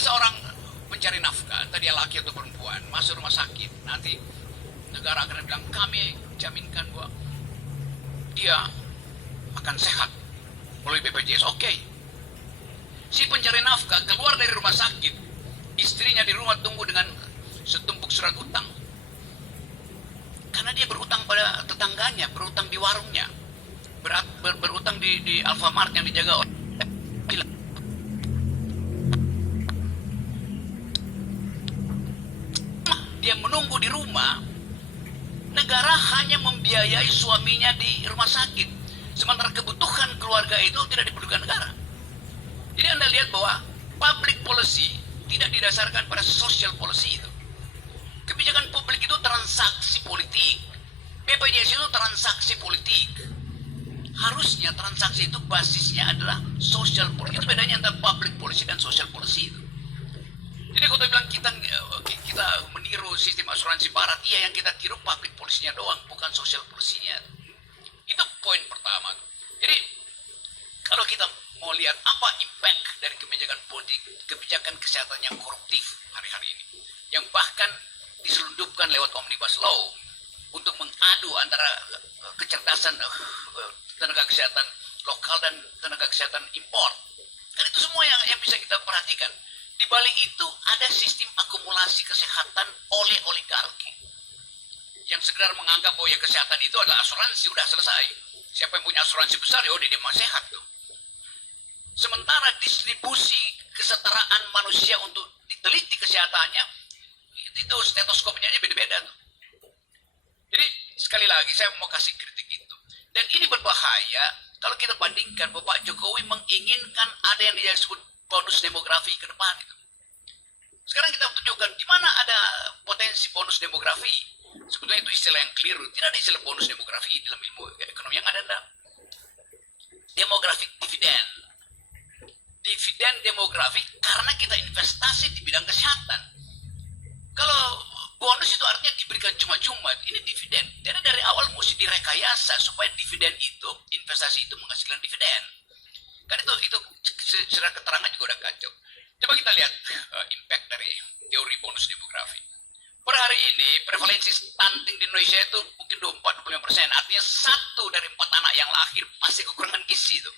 seorang pencari nafkah, entah dia laki atau perempuan, masuk rumah sakit, nanti negara akan bilang kami jaminkan bahwa dia akan sehat melalui BPJS. Oke. Si pencari nafkah keluar dari rumah sakit, istrinya di rumah tunggu dengan setumpuk surat utang. Karena dia berutang pada tetangganya, berutang di warungnya, berutang di Alfamart yang dijaga oleh dia menunggu di rumah. Negara hanya membiayai suaminya di rumah sakit, sementara kebutuhan keluarga itu tidak diperlukan negara. Jadi Anda lihat bahwa public policy tidak didasarkan pada social policy itu. Kebijakan publik itu transaksi politik. BPJS itu transaksi politik. Harusnya transaksi itu basisnya adalah social policy. Itu bedanya antara public policy dan social policy itu. Jadi kalau bilang kita meniru sistem asuransi barat, iya, yang kita tiru public policy-nya doang, bukan social policy-nya. Itu poin pertama. Jadi kalau kita mau lihat apa impact dari kebijakan politik, kebijakan kesehatan yang koruptif hari-hari ini, yang bahkan diselundupkan lewat omnibus law untuk mengadu antara kecerdasan tenaga kesehatan lokal dan tenaga kesehatan impor. Kan itu semua yang bisa kita perhatikan. Di balik itu ada sistem akumulasi kesehatan oleh oligarki yang sekedar menganggap bahwa ya kesehatan itu adalah asuransi, udah selesai. Siapa yang punya asuransi besar ya udah dia mau sehat tuh. Sementara distribusi kesetaraan manusia untuk diteliti kesehatannya itu stetoskopnya aja beda-beda tuh. Jadi sekali lagi saya mau kasih kritik itu. Dan ini berbahaya kalau kita bandingkan bahwa Pak Jokowi menginginkan ada yang disebut bonus demografi ke depan itu. Sekarang kita tunjukkan di mana ada potensi bonus demografi. Sebetulnya itu istilah yang keliru. Tidak ada istilah bonus demografi dalam ilmu ekonomi. Yang ada demographic dividend. Dividen demografi karena kita investasi di bidang kesehatan. Kalau bonus itu artinya diberikan cuma-cuma, ini dividen. Jadi dari awal mesti direkayasa supaya dividen itu, investasi itu menghasilkan dividen. Kan itu secara keterangan juga udah kacau. Coba kita lihat impact dari teori bonus demografi. Per hari ini prevalensi stunting di Indonesia itu mungkin 24-25%. Artinya 1 dari 4 anak yang lahir pasti kekurangan gizi itu.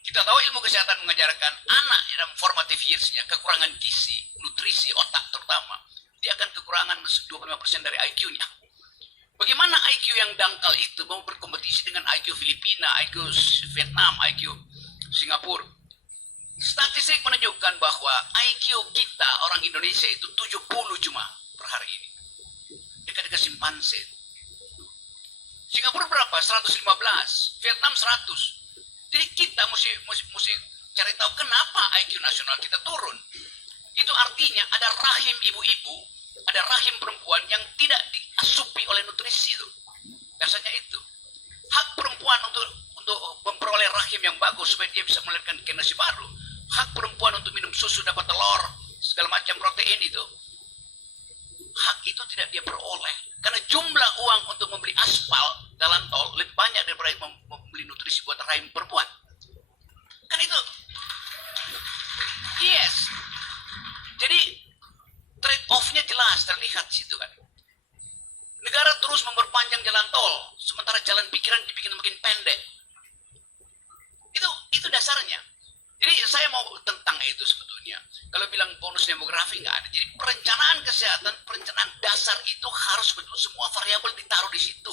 Kita tahu ilmu kesehatan mengajarkan anak dalam formative years-nya kekurangan gizi, nutrisi, otak terutama. Dia akan kekurangan 25% dari IQ-nya. Bagaimana IQ yang dangkal itu mau berkompetisi dengan IQ Filipina, IQ Vietnam, IQ Singapura? Statistik menunjukkan bahwa IQ kita orang Indonesia itu 70 cuma per hari ini. Dekat-dekat simpanse. Singapura berapa? 115. Vietnam 100. Jadi kita mesti cari tahu kenapa IQ nasional kita turun. Itu artinya ada rahim ibu-ibu, ada rahim perempuan yang tidak diasupi oleh nutrisi itu. Biasanya itu. Hak perempuan untuk memperoleh rahim yang bagus supaya dia bisa melahirkan generasi baru. Hak perempuan untuk minum susu, dapat telur, segala macam protein itu. Hak itu tidak dia peroleh. Karena jumlah uang untuk membeli aspal jalan tol lebih banyak daripada membeli nutrisi buat rahim perempuan. Kan itu. Yes. Jadi trade off-nya jelas terlihat situ kan. Negara terus memperpanjang jalan tol, sementara jalan pikiran dibikin makin pendek. Itu dasarnya. Jadi saya mau tentang itu sebetulnya. Kalau bilang bonus demografi nggak ada. Jadi perencanaan kesehatan, perencanaan dasar itu harus betul semua variabel ditaruh di situ.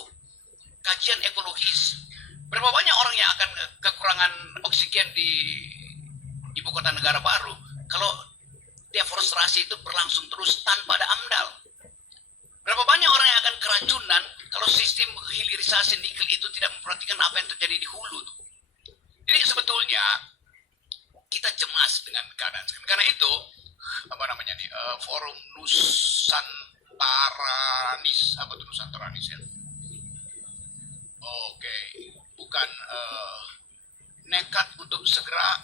Kajian ekologis. Berapa banyak orang yang akan kekurangan oksigen di ibu kota negara baru kalau deforestasi itu berlangsung terus tanpa ada AMDAL? Berapa banyak orang yang akan keracunan kalau sistem hilirisasi nikel itu tidak memperhatikan apa yang terjadi di hulu tuh. Jadi sebetulnya kita cemas dengan keadaan sekarang. Karena itu forum Nusantaranis, apa tuh Nusantaranis ya? Oke, bukan nekat untuk segera